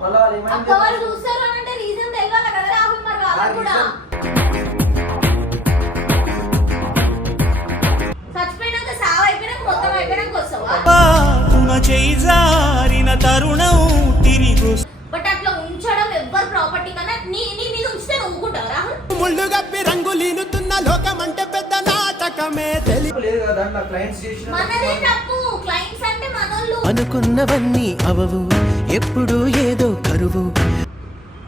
మళ్ళా అక్క వాళ్ళు చూస్తారు అంటే రీజన్ తెలియాలి కదా రాహుల్, మరి వాళ్ళకి కూడా చచ్చిపోయినాక సావు అయిపోయినాక మొత్తం అయిపోయినాక వస్తావా? బట్ అట్లా ఉంచడం ఎవ్వరు ప్రాపర్టీ కన్నా నీ మీద ఉంచితే నువ్వుకుంటావు రాహుల్. ముళ్ళుగప్పి రంగులీనుతున్న లోకం అంటే పెద్ద నాటకమే లేదు కదా నా క్లయింట్స్ చేసిన మనదే తప్పు, క్లయింట్స్ అంటే మనోళ్ళు. అనుకున్నవన్నీ అవవు ఎప్పుడు ఏదో కరువు.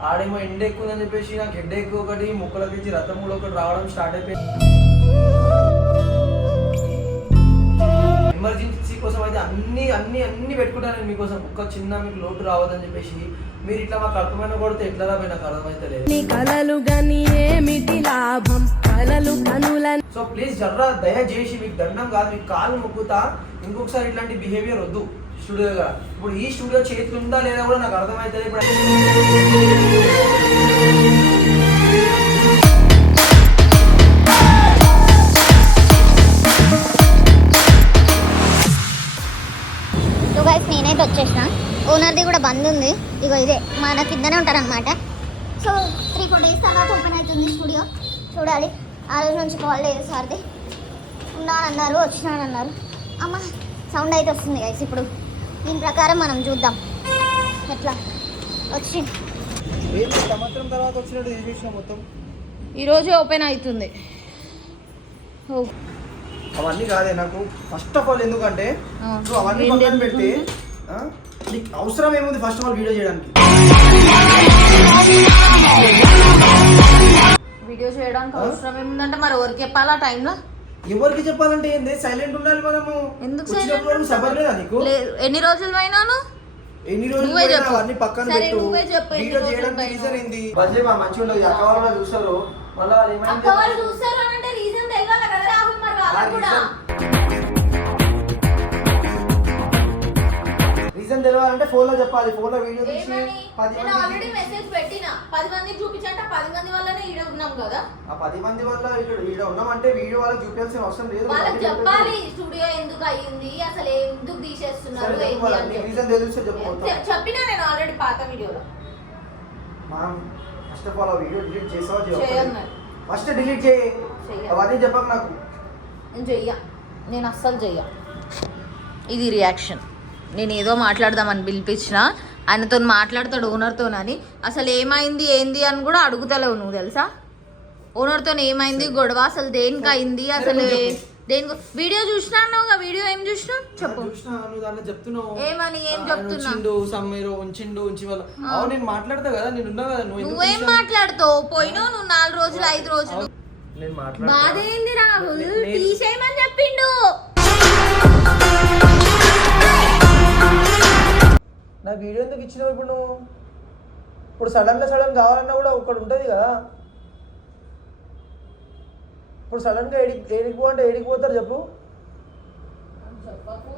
ఆడేమో ఎండ ఎక్కువ అని చెప్పేసి నాకు హెడ్ ఎక్కువ ఒకటి ముక్కలకి ఇచ్చి రథం కూడా ఒకటి రావడం స్టార్ట్ అయిపోయింది. ఎమర్జెన్సీ కోసం అయితే అన్ని అన్ని అన్ని పెట్టుకుంటాను మీకోసం, ఒక్క చిన్న మీకు లోటు రావద్దని చెప్పేసి. మీరు ఇట్లా మా కల్పమైన కొడితే ఎట్లా రా నాకు అర్థమైతే లేదు. సో ప్లీజ్ జర్రా దయచేసి మీకు దండం కాదు, మీకు కాళ్ళు మొక్కుతా, ఇంకొకసారి ఇట్లాంటి బిహేవియర్ వద్దు స్టూడియోగా. ఇప్పుడు ఈ స్టూడియో చేతులు ఉందా లేదా కూడా నాకు అర్థమవుతుంది. ఇప్పుడు నేనైతే వచ్చేసిన, ఓనర్ది కూడా బంద్ ఉంది. ఇగో ఇదే మన కిందనే ఉంటారనమాట. సో 3-4 డేస్ తర్వాత ఓపెన్ అవుతుంది స్టూడియో, చూడాలి. ఆ రోజు నుంచి కాల్ లేదు సార్ది, ఉన్నానన్నారు వచ్చినానన్నారు. అమ్మ సౌండ్ అయితే వస్తుంది గైస్. ఇప్పుడు దీని ప్రకారం మనం చూద్దాం ఎట్లా వచ్చి సంవత్సరం తర్వాత వచ్చినట్టు చూసిన మొత్తం ఈరోజు ఓపెన్ అవుతుంది. అవన్నీ కాదే నాకు ఫస్ట్ ఆఫ్ ఆల్, ఎందుకంటే నువ్వు అవన్నీ పక్కన పెట్టి నీకు అవసరం ఏముంది ఫస్ట్ ఆఫ్ ఆల్ వీడియో చేయడానికి? వీడియో చేయడానికి అవసరం ఏముందంటే మరి ఎవరికి చెప్పాలా టైంలో? ఎవరికి చెప్పాలంటే ఏంది, సైలెంట్ ఉండాలి మనము. ఎందుకు సబర్లేదా నీకు? ఎన్ని రోజులు అయినాను? ఎన్ని రోజులు అవన్నీ పక్కన పెట్టు. వీడియో చేయడానికి రీజన్ ఏంది? బడ్జెట్ మంచిగా ఉండదు, అక్క వాళ్ళు చూస్తారు. మళ్ళీ రీజన్ తెలియాలంటే ఫోన్ లో చెప్పాలి. ఫోన్ లో వీడియో తీసి 10 మందికి చూపించంటే 10 మంది వల్లనే ఈడ ఉన్నాం కదా. ఆ 10 మంది వల్ల వీడియో ఉన్నామంటే వీడియో వాళ్ళకి చూపించాల్సిన అవసరం లేదు. వాళ్ళకి చెప్పాలి స్టూడియో ఎందుకు అయ్యింది, అసలు ఎందుకు తీసేస్తున్నారు రీజన్ తెలిస్తే చెప్పినా నేను ఆల్రెడీ పాత వీడియోలో. ఫస్ట్ ఆఫ్ ఆల్ ఆ వీడియో డిలీట్ చేసావా? ఫస్ట్ డిలీట్ చేయి, అవన్నీ చెప్పక నాకు. నేను అస్సలు చెయ్య. ఇది రియాక్షన్. నేను ఏదో మాట్లాడదామని పిలిపించిన, ఆయనతో మాట్లాడతాడు ఓనర్తోనని. అసలు ఏమైంది ఏంది అని కూడా అడుగుతలేవు నువ్వు తెలుసా. ఓనర్తో ఏమైంది గొడవ, అసలు దేనికి అయింది, అసలు దేనికి? వీడియో చూసినా అన్నావుగా, వీడియో ఏం చూసినావు చెప్పు. ఏమని ఏం చెప్తున్నా? నేను మాట్లాడతా కదా, నేను ఉన్నా కదా. నువ్వేం మాట్లాడుతావు? పోయినావు నువ్వు 4 రోజులు 5 రోజులు. బాధ ఏంది రాహుల్? తీసేయమని చెప్పిండు. నా వీడియో ఎందుకు ఇచ్చినావు ఇప్పుడు నువ్వు? ఇప్పుడు సడన్ కావాలన్నా కూడా ఒకటి ఉంటుంది కదా. ఇప్పుడు సడన్ గా ఏడికి అంటే ఏడికి పోతారు చెప్పు.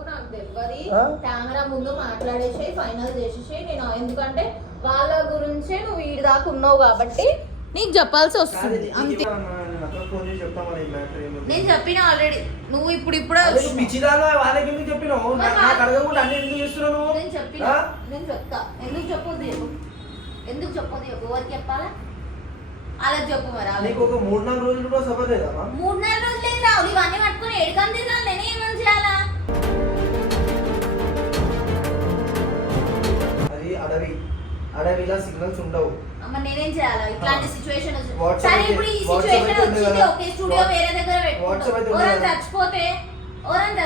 నాకు తెలియదు. కెమెరా ముందు మాట్లాడేసి ఫైనల్ చేసేసి నేను, ఎందుకంటే వాళ్ళ గురించే నువ్వు వీడి దాకా ఉన్నావు కాబట్టి నీకు చెప్పాల్సి వస్తుంది అంతే. నేను చెప్పిన ఆల్రెడీ, నువ్వు ఇప్పుడు నేను చెప్తా. ఎందుకు చెప్పొద్దు చెప్పు, ఎందుకు చెప్పొద్దు చెప్పు, ఎవరికి చెప్పాలా? అలా చెప్పు. మరి 3-4 రోజులు కూడా సఫర్ లేదా? 3-4 రోజులు ఏం రావు, ఇవన్నీ పట్టుకుని ఎడకని తినాలి. నేను ఏమని చేయాలా? అది అడవిలా సిగ్నల్స్ ఉండవు. నేనేం చేయాలా ఇట్లాంటి సిచువేషన్? సరే ఇప్పుడు ఈ సిచువేషన్ వచ్చింది, ఓకే స్టూడియో వేరే దగ్గర పెట్టుకుంటావు. ఎవరైనా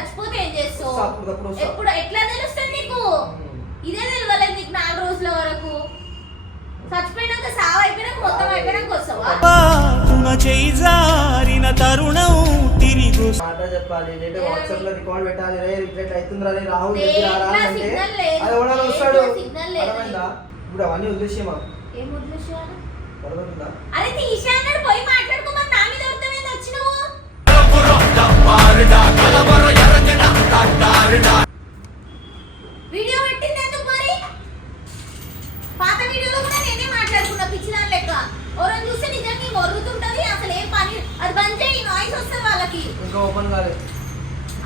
చచ్చిపోతే ఏం చేస్తావు? ఎప్పుడు ఎట్లా తెలుస్తుంది నీకు? ఇదే తెలియలేదు నీకు 4 రోజుల వరకు. చచ్చిపోయినాక సావు అయిపోయినాక మొత్తం అయిపోయినాక వస్తావా? చెప్పాలి, లేదా వాట్సాప్ లో రికార్డ్ పెట్టాలి. అవుతుందిరా రాహుల్ వస్తాడు. ఇప్పుడు అవన్నీ వదిలేసేమా? ఏం వదిలేసేయాలి? అరే తీసే అన్నాడు, పోయి మాట్లాడుకోమని నా మీద వస్తామేది వచ్చినావు. వీడియో పెట్టింది ఎందుకు మరి? పాత వీడియోలో కూడా నేనే మాట్లాడుకున్నా పిచ్చిదాని లెక్క. ఎవరైనా చూస్తే నిజంగా మొరుగుతుంటది. అసలు ఏం పని, అది బంద్ చేయి, నాయిస్ వస్తుంది వాళ్ళకి. ఇంకా ఓపెన్ కాలేదు.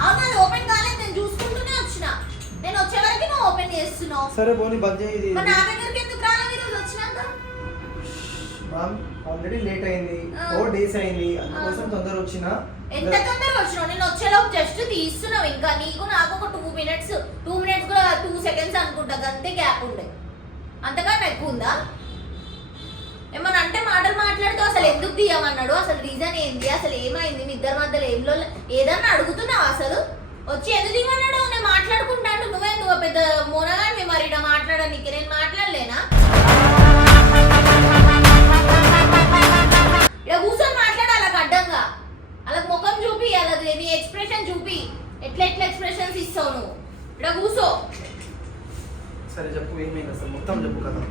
అవును, అది ఓపెన్ కాలేదు, నేను చూసుకుంటూనే వచ్చిన. నేను వచ్చే వరకు నువ్వు ఓపెన్ చేస్తున్నావు. సరే పోనీ బంద్ చేయి. నా దగ్గరికి ఎందుకు మ్యామ్ ఆల్రెడీ లేట్ అయింది, 4 days అయింది, అందుకోసం తొందర వచ్చిన. ఎంత తొందరగా వచ్చినావు? నేను వచ్చేలోపు జస్ట్ తీస్తున్నావు. ఇంకా నీకు నాకు ఒక 2 minutes కూడా 2 seconds అనుకుంటా, అంతే గ్యాప్ ఉండే. అంతకన్నా ఎక్కువ ఉందా? ఏమన్నా అంటే మాటలు మాట్లాడుతూ అసలు ఎందుకు తీయమన్నాడు, అసలు రీజన్ ఏంది, అసలు ఏమైంది మీ ఇద్దరి మధ్యలో ఏంలో ఏదన్నా అడుగుతున్నావు? అసలు వచ్చి ఎందుకు తీయమన్నాడు? నేను మాట్లాడుకుంటాను, నువ్వు పెద్ద మోనగాని మరి ఇలా మాట్లాడడానికి. నేను మాట్లాడలేనా? ఇలా కూర్చొని మాట్లాడాలి అడ్డంగా, అలా ముఖం చూపి, అలా నీ ఎక్స్ప్రెషన్ చూపి, ఎట్లా ఎక్స్ప్రెషన్స్ ఇస్తావు నువ్వు. ఇక్కడ కూర్చో. సరే చెప్పు, ఏమైంది అసలు మొత్తం చెప్పు కదా.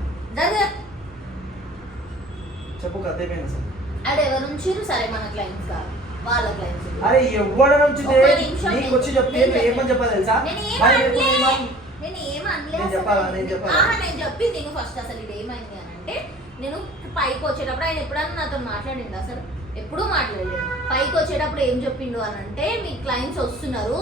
చెప్పు కథ ఏమైంది అసలు. అదే ఎవరు ఉంచిరు? సరే మన క్లయింట్స్ కాదు, వాళ్ళ క్లయింట్స్. అరే ఎవడ నుంచి నీకు వచ్చి చెప్తే ఏమని చెప్పాలి తెలుసా? నేను చెప్పింది నేను ఫస్ట్. అసలు ఇది ఏమైంది అని అంటే, నేను పైకి వచ్చేటప్పుడు ఆయన ఎప్పుడన్నా నాతో మాట్లాడిండు? అసలు ఎప్పుడూ మాట్లాడలేదు. పైకి వచ్చేటప్పుడు ఏం చెప్పిండు అని అంటే, మీ క్లయింట్స్ వస్తున్నారు,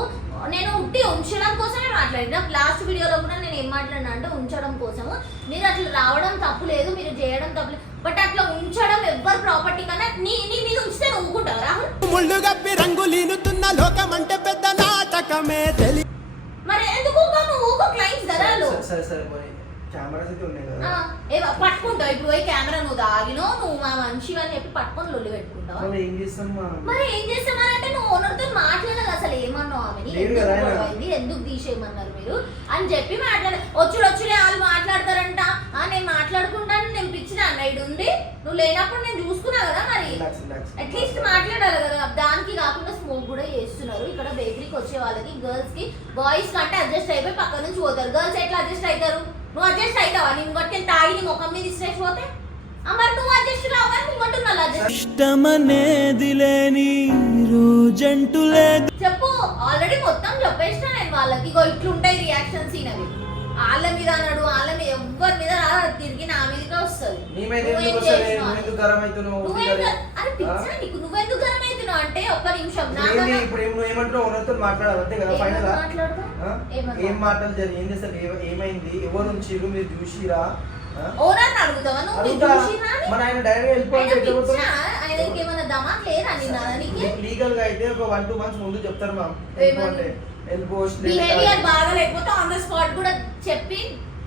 నేను ఉట్టి ఉంచడం కోసమే మాట్లాడినా. లాస్ట్ వీడియోలో కూడా నేను ఏం మాట్లాడినా అంటే, ఉంచడం కోసము. మీరు అట్లా రావడం తప్పు లేదు, మీరు చేయడం తప్పు లేదు, బట్ అట్లా ఉంచడం ఎవ్వరు ప్రాపర్టీ కన్నా నీ మీద ఉంచితే నువ్వు ఊరుకుంటావు రాహుల్? ముళ్ళు గప్పి రంగులీనుతున్న లోకం అంటే పెద్ద నాటకమే తెలి. మరి ఎందుకు నువ్వు క్లయింట్స్ కదా? సరే సరే మరి కెమెరాస్ అయితే ఉన్నాయి కదా, పట్టుకుంటావు. ఇప్పుడు పోయి కెమెరా నువ్వు దాగినో, నువ్వు మా మనిషి అని చెప్పి పట్టుకొని లొల్లి పెట్టుకుంటావు. మరి ఏం చేస్తాం చేస్తామనంటే, నువ్వు ఓనర్తో మాట్లాడాలి. అసలు ఏమన్నావు ఆమెని, ఎందుకు తీసేయమన్నారు మీరు అని చెప్పి మాట్లాడాలి. వచ్చుడే వాళ్ళు మాట్లాడతారంట, నేను మాట్లాడుకుంటాను, నేను పిచ్చిన అన్నయ్య ఉంది, నువ్వు లేనప్పుడు నేను చూసుకున్నా కదా. మరి అట్లీస్ట్ మాట్లాడాలి కదా. దానికి కాకుండా స్మోక్ కూడా చేస్తున్నారు. ఇక్కడ బేకరీకి వచ్చే వాళ్ళకి, గర్ల్స్ కి బాయ్స్ కంటే అడ్జస్ట్ అయిపోయి పక్క నుంచి పోతారు. గర్ల్స్ ఎట్లా అడ్జస్ట్ అవుతారు? నువ్వు అడ్జస్ట్ అవుతావా? నేను కొట్టి తాగి నీ ముఖం మీద ఇస్ట్రేసి పోతే మరి నువ్వు అడ్జస్ట్ కావాలి. నువ్వు ఇష్టమనేది లేని రోజంటూ లేదు. చెప్పు, ఆల్రెడీ మొత్తం చెప్పేసిన నేను వాళ్ళకి. ఇగో ఇట్లుంటాయి రియాక్షన్స్ ఈయనవి. వాళ్ళ మీద అన్నాడు, వాళ్ళ మీద ఎవ్వరి మీద తిరిగి నా మీదకే వస్తుంది. నువ్వెందుకు గరం అవుతున్నావు అంటే, ఒక్క నిమిషం ఏం మాటలు జరిగింది అసలు, ఏమైంది, ఎవరు ఉంచిరు, మీరు చూసిరా? ఓనర్ అడుగుతావా నువ్వు? లీగల్ గా అయితే ఒక 1-2 months ముందు చెప్తారు మ్యామ్. బిహేవియర్ బాగా లేకపోతే ఆన్ ద స్పాట్ కూడా చెప్పి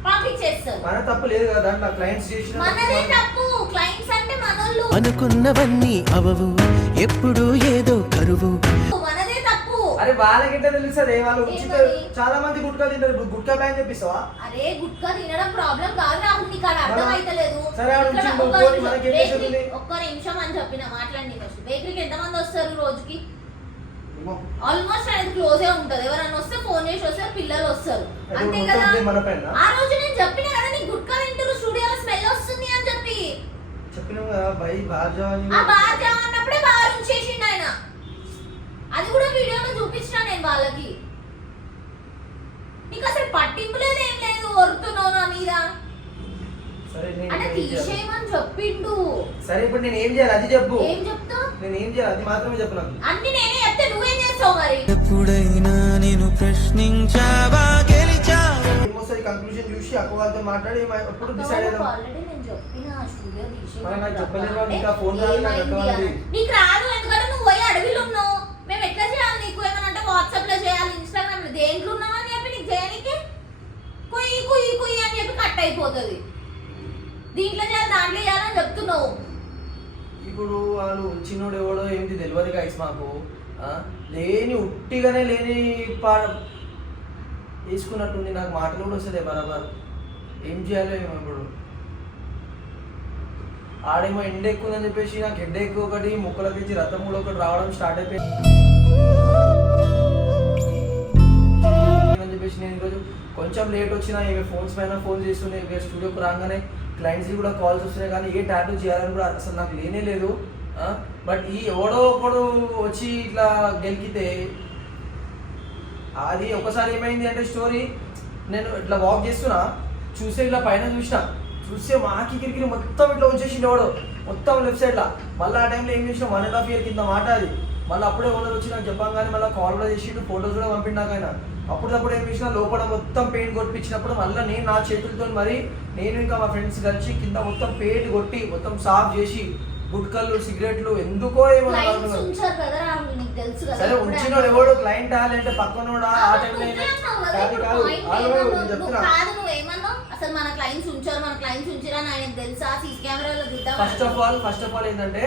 పంపించేస్తారు. మన తప్పు లేదు కదా దాంట్లో, క్లయింట్స్ చేసిన మనదే తప్పు. క్లయింట్స్ అంటే మనోళ్ళు. అనుకున్నవన్నీ అవవు, ఎప్పుడు ఏదో కరువు. మనదే తప్పు. అరే వాళ్ళకింటే తెలుస్తుంది, వాళ్ళు ఉంచితే చాలా మంది గుట్కా తింటారు. ఇప్పుడు గుట్కా బ్యాన్ చెప్పిస్తావా? అరే గుట్కా తినడం ప్రాబ్లం కాదు నాకు, నీకు అది అర్థం అయితలేదు. ఒక్క నిమిషం అని చెప్పిన మాట్లాడి. ఫస్ట్ బేకరీకి ఎంతమంది వస్తారు రోజుకి? ఆల్మోస్ట్ ఆయన క్లోజే ఉంటది. ఎవరన్నా వస్తే ఫోన్ చేసి వస్తే పిల్లలు వస్తారు, అంతే కదా. ఆ రోజు నేను చెప్పిన కదా, నీ గుట్కా తింటారు, స్టూడియోలో స్మెల్ వస్తుంది అని చెప్పి చెప్పినాం కదా. బాగా అన్నప్పుడే బాగా ఉంచేసిండు ఆయన. అది కూడా వీడియోలో చూపించిన నేను వాళ్ళకి. నీకు అసలు పట్టింపు లేదు, ఏం లేదు, వరుతున్నావు నా మీద అంటే తీసేయమని చెప్పిండు. సరే ఇప్పుడు నేను ఏం చేయాలి అది చెప్పు. ఏం చెప్తావు? నేను ఏం చేయాలి అది మాత్రమే చెప్పు నాకు. అన్ని నేనే చెప్తే నువ్వేం చేస్తావు మరి? ఎప్పుడైనా నేను ప్రశ్నించావా, గెలిచావా? ఏమొస్తుంది కంక్లూజన్ చూసి అక్క వాళ్ళతో మాట్లాడి ఎప్పుడు డిసైడ్ అయ్యాం. ఆల్రెడీ నేను చెప్పిన స్టూడియో నాకు చెప్పలేదు, ఇంకా ఫోన్ రాదు నాకు అక్కవాలి. నీకు రాదు ఎందుకంటే నువ్వు పోయి అడవిలో ఉన్నావు. మేము ఎట్లా చేయాలి నీకు? ఏమన్నా అంటే వాట్సాప్ లో చేయాలి, ఇన్స్టాగ్రామ్ లో, దేంట్లో ఉన్నామని చెప్పి నీకు చేయడానికి కుయ్యి కుయ్యి కుయ్యి అని చెప్పి కట్ అయిపోతుంది. దీంట్లో చేయాలి, దాంట్లో చేయాలని చెప్తున్నావు. ఇప్పుడు వాళ్ళు చిన్నోడు ఎవడో ఏంటి తెలియదు గైస్ మాకు. లేని ఉట్టిగానే లేని వేసుకున్నట్టుంది. నాకు మాటలు కూడా వస్తుంది బరాబర్. ఏం చేయాలో ఏమో ఇప్పుడు. ఆడేమో ఎండ ఎక్కువ ఉందని చెప్పేసి నాకు హెడ్ ఎక్కువ ఒకటి, ముక్కలకి ఇచ్చి రథం కూడా ఒకటి రావడం స్టార్ట్ అయిపోయింది అని చెప్పేసి నేను ఈరోజు కొంచెం లేట్ వచ్చినా ఏమి ఫోన్స్ పైన ఫోన్ చేస్తున్నాయి. స్టూడియోకి రాగానే క్లయింట్స్కి కూడా కాల్స్ వస్తున్నాయి, కానీ ఏ టాటూ చేయాలని కూడా అసలు నాకు లేనే లేదు. బట్ ఈ ఎవడో ఒకడు వచ్చి ఇట్లా గెలికితే అది ఒకసారి ఏమైంది అంటే స్టోరీ, నేను ఇట్లా వాక్ చేస్తున్నా, చూస్తే ఇట్లా పైన చూస్తే మాకి కిరికిరి మొత్తం ఇట్లా వచ్చేసిండు ఎవడో మొత్తం లెఫ్ట్ సైడ్లో. మళ్ళీ ఆ టైంలో ఏం చేసినా 1.5 year కింద మాట అది. మళ్ళీ అప్పుడే ఓనర్ వచ్చి నాకు చెప్పాం, కానీ మళ్ళీ కాల్ కూడా చేసిండు, ఫొటోస్ కూడా పంపిండు నాకు ఆయన. అప్పుడప్పుడు ఏం చేసినా లోపల మొత్తం పెయింట్ కొట్టించినప్పుడు మళ్ళీ నేను నా చేతులతో మరి నేను ఇంకా మా ఫ్రెండ్స్ కలిసి కింద మొత్తం పెయింట్ కొట్టి మొత్తం సాఫ్ చేసి గుట్కలు సిగరెట్లు ఎందుకో ఏమో సరే ఉంచినోడు ఎవడు క్లయింట్ అంటే పక్కనోడా ఆ టైంలో చెప్తున్నా అసలు మన క్లయింట్స్ ఉంచారు, మన క్లయింట్స్ ఉంచారు అని ఆయనకు తెలుసా? సీసీ కెమెరాలో ఫస్ట్ ఆఫ్ ఆల్ ఏంటంటే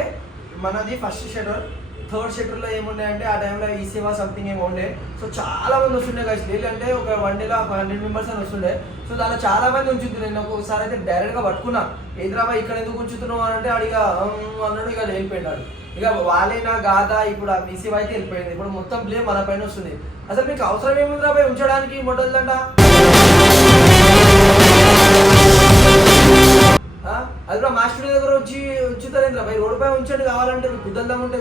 మనది ఫస్ట్ షటర్, థర్డ్ షటర్లో ఏముండే ఆ టైంలో ఈ సేవా సంథింగ్ ఏమో ఉండే. సో చాలా మంది వస్తుండే కదా డైలీ, అంటే ఒక 1 డేలో 100 మెంబర్స్ అని వస్తుండే. సో దానిలో చాలా మంది ఉంచుతుంది. నేను ఒకసారి అయితే డైరెక్ట్గా పట్టుకున్నా, ఎదురాబా ఇక్కడ ఎందుకు ఉంచుతున్నావు అని అంటే అడిగా అన్నాడు. ఇక వెళ్ళిపోయినాడు. ఇక వాళ్ళైనా గాదా ఇప్పుడు ఆ బీసీవా అయితే వెళ్ళిపోయింది. ఇప్పుడు మొత్తం బ్లేమ్ మన పైన వస్తుంది. అసలు మీకు అవసరం ఏముంది రాబాయ్ ఉంచడానికి మొదలంట? అది కూడా మా స్టూడియో దగ్గర వచ్చి ఉంచుతారేంద్ర భయ్, రోడ్డు పై ఉంచండి కావాలంటే మీకు కుద్దంతం ఉంటే.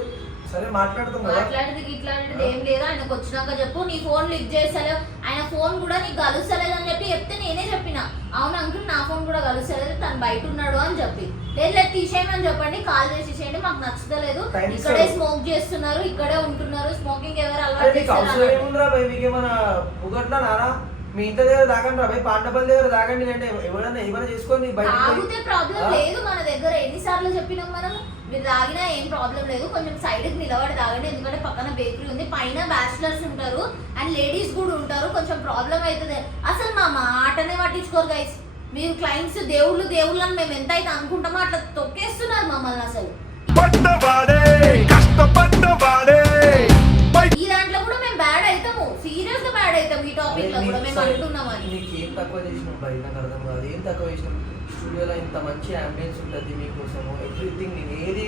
సరే మాట్లాడుతాం కదా, మాట్లాడేది ఇట్లాంటిది ఏం లేదా? ఆయనకు వచ్చినాక చెప్పు. నీ ఫోన్ లిఫ్ట్ చేస్తలేవు, ఆయన ఫోన్ కూడా నీకు కలుస్తలేదు అని చెప్పి చెప్తే నేనే చెప్పిన, అవును అంకుల్ నా ఫోన్ కూడా కలుస్తలేదు, తను బయట ఉన్నాడు అని చెప్పి. లేదు తీసేయమని చెప్పండి, కాల్ చేసి తీసేయండి, మాకు నచ్చలేదు, ఇక్కడే స్మోక్ చేస్తున్నారు, ఇక్కడే ఉంటున్నారు, స్మోకింగ్ ఎవరు అలవాటు చేస్తున్నారు? మీ ఇంటి దగ్గర తాగండి రా భయ్, పాండపల్లి దగ్గర తాగండి అంటే ఎవరైనా ఏమైనా చేసుకొని తాగితే ప్రాబ్లం లేదు. మన దగ్గర ఎన్నిసార్లు చెప్పినాం మనం, మీరు తాగినా ఏం ప్రాబ్లం లేదు, కొంచెం సైడ్ కి నిలబడి తాగండి, ఎందుకంటే పక్కన బేకరీ ఉంది, పైన బ్యాచిలర్స్ ఉంటారు అండ్ లేడీస్ కూడా ఉంటారు, కొంచెం ప్రాబ్లం అవుతుంది. అసలు మా మాటనే పట్టించుకోరు గైస్. మీరు క్లయింట్స్ దేవుళ్ళు దేవుళ్ళు అని మేము ఎంత అయితే అనుకుంటామో అట్లా తొక్కేస్తున్నారు మమ్మల్ని. అసలు ఈ దాంట్లో కూడా మేము బ్యాడ్ అవుతాము, సీరియస్ గా బ్యాడ్ అవుతాము. ఈ టాపిక్ లో కూడా మేము అంటున్నామని. నీకు ఏం తక్కువ చేసినాం బయట, నాకు అర్థం కాదు ఏం తక్కువ చేసినాం. స్టూడియోలో ఇంత మంచి అంబియన్స్ ఉంటుంది మీకోసము, ఎవ్రీథింగ్. నేను ఏది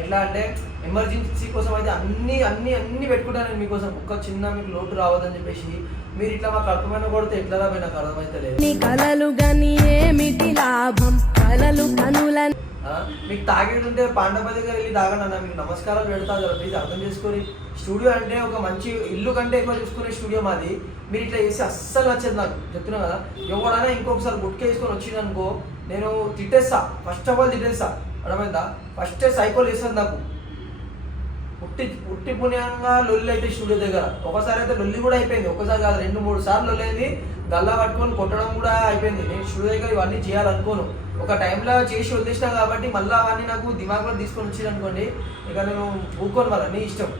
ఎట్లా అంటే ఎమర్జెన్సీ కోసం అయితే అన్ని అన్ని అన్ని పెట్టుకుంటాను నేను మీకోసం. ఒక్క చిన్న మీకు లోటు రావద్దని చెప్పేసి మీరు ఇట్లా మా కల్పమైన కొడితే ఎట్లా రా నాకు అర్థమైతే లేదు. మీకు తాగేది ఉంటే పాండపల్లి దగ్గర వెళ్ళి తాగండి అన్న, మీకు నమస్కారాలు పెడతా కదా ప్లీజ్ అర్థం చేసుకొని. స్టూడియో అంటే ఒక మంచి ఇల్లు కంటే ఎక్కువ చూసుకునే స్టూడియో మాది. మీరు ఇట్లా చేసి అస్సలు నచ్చేది నాకు చెప్తున్నా కదా. ఎవడైనా ఇంకొకసారి గుట్క వేసుకొని వచ్చింది అనుకో నేను తిట్టేస్తా, ఫస్ట్ ఆఫ్ ఆల్ తిట్టేస్తా, అర్థమైందా? ఫస్టే సైకోల్ వేస్తుంది నాకు. పుట్టి పుణ్యంగా లొల్లి అయితే స్టూడియో దగ్గర ఒకసారి అయితే లొల్లి కూడా అయిపోయింది, ఒకసారి కాదు 2-3 సార్లు లొల్లి అయింది, గల్లా పట్టుకొని కొట్టడం కూడా అయిపోయింది. నేను స్టూడియో దగ్గర ఇవన్నీ చేయాలనుకోను, ఒక టైంలో చేసి వదిలేసినా కాబట్టి మళ్ళీ అవన్నీ నాకు దిమాగ్లో తీసుకొని వచ్చింది అనుకోండి, ఇక నేను ఊరుకోను, వాళ్ళ నీ ఇష్టం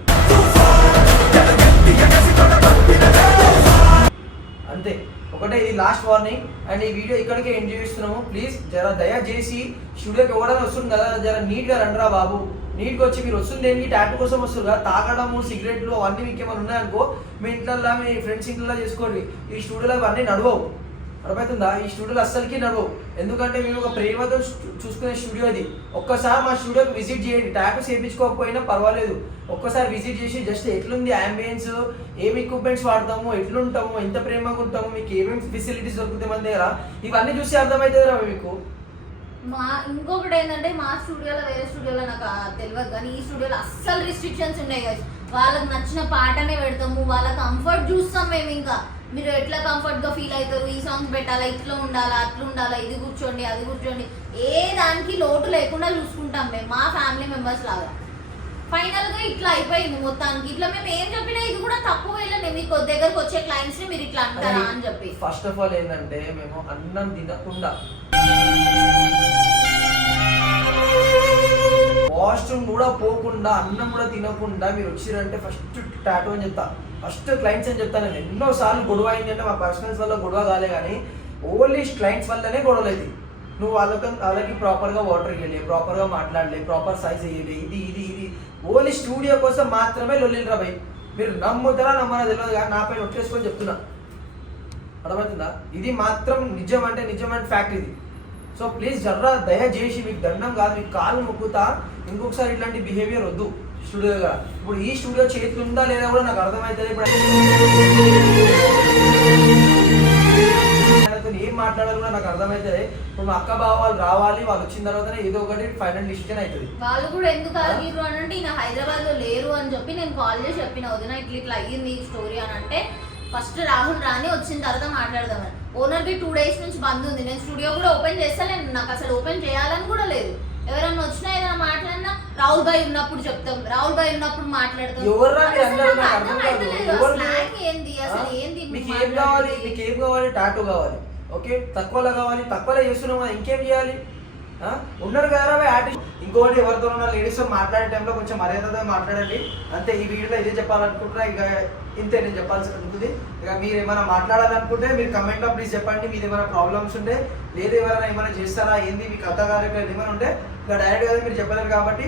అంతే. ఒకటే ఇది లాస్ట్ వార్నింగ్. అండ్ ఈ వీడియో ఇక్కడికే ఎంజాయ్ చేస్తున్నాము. ప్లీజ్ జర దయచేసి స్టూడియోకి ఎవడైనా వస్తుంది కదా జర నీట్గా రండిరా బాబు. నీట్గా వచ్చి మీరు వస్తుంది ఏంటి ట్యాటూ కోసం వస్తుంది కదా, తాగడము సిగరెట్లు అవన్నీ మీకు ఏమైనా ఉన్నాయనుకో మీ ఇంట్లో మీ ఫ్రెండ్స్ ఇంట్లో చేసుకోండి. ఈ స్టూడియోలో అవన్నీ నడవవు, అర్థమవుతుందా? ఈ స్టూడియోలో అస్సలకి నడవవు, ఎందుకంటే మేము ఒక ప్రేమతో చూసుకునే స్టూడియో ఇది. ఒక్కసారి మా స్టూడియోకి విజిట్ చేయండి, ట్యాటూ చేయించుకోకపోయినా పర్వాలేదు, ఒక్కసారి విజిట్ చేసి జస్ట్ ఎట్లుంది అంబియన్స్, ఏం ఎక్విప్మెంట్స్ వాడతాము, ఎట్లుంటాము, ఎంత ప్రేమగా ఉంటాము, మీకు ఏమేమి ఫెసిలిటీస్ దొరుకుతాయి మన దగ్గర, ఇవన్నీ చూసి అర్థమవుతుందిరా మీకు. ఇంకొకటి ఏంటంటే మా స్టూడియోలో వేరే స్టూడియోలో నాకు తెలియదు కానీ ఈ స్టూడియోలో అస్సలు రిస్ట్రిక్షన్స్ ఉన్నాయి కదా. వాళ్ళకి నచ్చిన పాటనే పెడతాము, వాళ్ళ కంఫర్ట్ చూస్తాం మేము. ఇంకా మీరు ఎట్లా కంఫర్ట్గా ఫీల్ అవుతారు, ఈ సాంగ్స్ పెట్టాలా, ఇట్లా ఉండాలా, అట్లా ఉండాలా, ఇది కూర్చోండి అది కూర్చోండి, ఏ దానికి లోటు లేకుండా చూసుకుంటాం మేము మా ఫ్యామిలీ మెంబర్స్ లాగా. ఫైనల్గా ఇట్లా అయిపోయింది మొత్తానికి. ఇట్లా మేము ఏం చెప్పినా ఇది కూడా తప్పు వెళ్ళండి, మీకు దగ్గరకు వచ్చే క్లయింట్స్ని మీరు ఇట్లా అంటారా అని చెప్పి. ఫస్ట్ ఆఫ్ ఆల్ ఏంటంటే మేము అన్నం తినకుండా వాష్రూమ్ కూడా పోకుండా అన్నం కూడా తినకుండా మీరు వచ్చిరంటే ఫస్ట్ టాటూ అని చెప్తా, ఫస్ట్ క్లయింట్స్ అని చెప్తాను. నేను ఎన్నోసార్లు గొడవ అయింది అంటే మా పర్సనల్స్ వల్ల గొడవ కాలే కానీ ఓన్లీ క్లయింట్స్ వల్లనే గొడవలు అవుతాయి. నువ్వు వాళ్ళకి ప్రాపర్గా వాటర్ ఇవ్వలే, ప్రాపర్గా మాట్లాడలే, ప్రాపర్ సైజ్ వేయలే, ఇది ఇది ఇది ఓన్లీ స్టూడియో కోసం మాత్రమే లొల్లిరా భయ్. మీరు నమ్ముతారా నమ్మరా తెలియదు కానీ నా పైన ఒట్టేసుకొని చెప్తున్నా, అర్థమవుతుందా? ఇది మాత్రం నిజం అంటే నిజమైన ఫ్యాక్ట్ ఇది. సో ప్లీజ్ జర్రా దయచేసి మీకు దండం కాదు, మీకు కాళ్ళు మొక్కుతా, ఇంకొకసారి ఇట్లాంటి బిహేవియర్ వద్దు స్టూడియో దగ్గర. ఇప్పుడు ఈ స్టూడియో చేతులు ఉందా లేదా కూడా నాకు అర్థమవుతుంది. ఇప్పుడు ఏం మాట్లాడాలి కూడా నాకు అర్థమవుతుంది. ఇప్పుడు మా అక్క బావ వాళ్ళు రావాలి, వాళ్ళు వచ్చిన తర్వాతనే ఏదో ఒకటి ఫైనల్ డిసిజన్ అవుతుంది. వాళ్ళు కూడా ఎందుకు ఆగిరు అని అంటే ఈయన హైదరాబాద్ లో లేరు అని చెప్పి నేను కాల్ చేసి చెప్పిన వదిన ఇట్లా ఇట్లా అయ్యింది స్టోరీ అని అంటే ఫస్ట్ రాహుల్ రాని వచ్చిన తర్వాత మాట్లాడదామని. ఓనర్కి 2 days నుంచి బంద్ ఉంది. నేను స్టూడియో కూడా ఓపెన్ చేస్తాను, నాకు అసలు ఓపెన్ చేయాలని కూడా లేదు. ఎవరన్నా వచ్చినా ఏదైనా మాట్లాడినా రాహుల్ భాయ్ ఉన్నప్పుడు చెప్తాం, రాహుల్ భాయ్ ఉన్నప్పుడు మాట్లాడతాం. ఎవర్రా మీరు అందరూ? నాకు అర్థం కాదు. ఎవరు స్లాంగ్ ఏంది అసలు, ఏంది మీకు ఏం కావాలి? మీకు ఏం కావాలి? టాటూ కావాలి, ఓకే, తక్కువలో కావాలి, తక్కువలో చేస్తున్నాం కదా, ఇంకేం చేయాలి? ఉన్నారు కదా ఆర్టిస్ట్. ఇంకోటి ఎవరితో ఉన్న లేడీస్తో మాట్లాడే టైంలో కొంచెం మర్యాదగా మాట్లాడండి అంతే. ఈ వీడియోలో ఇదే చెప్పాలనుకుంటున్నా, ఇక ఇంతే నేను చెప్పాల్సి ఉంటుంది. ఇక మీరు ఏమైనా మాట్లాడాలనుకుంటే మీరు కమెంట్లో ప్లీజ్ చెప్పండి. మీది ఏమైనా ప్రాబ్లమ్స్ ఉంటే, లేదు ఎవరైనా ఏమైనా చేస్తారా, ఏంది మీకు అర్థం కాలేదు ఏమైనా ఉంటే ఇక డైరెక్ట్గా మీరు చెప్పలేరు కాబట్టి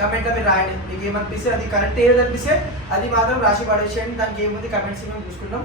కమెంట్లో మీరు రాయండి. మీకు ఏమనిపిస్తే, అది కరెక్ట్ ఏది అనిపిస్తే అది మాత్రం రాసి పడేసేయండి. దానికి ఏముంది కమెంట్స్ మేము చూసుకుంటాం.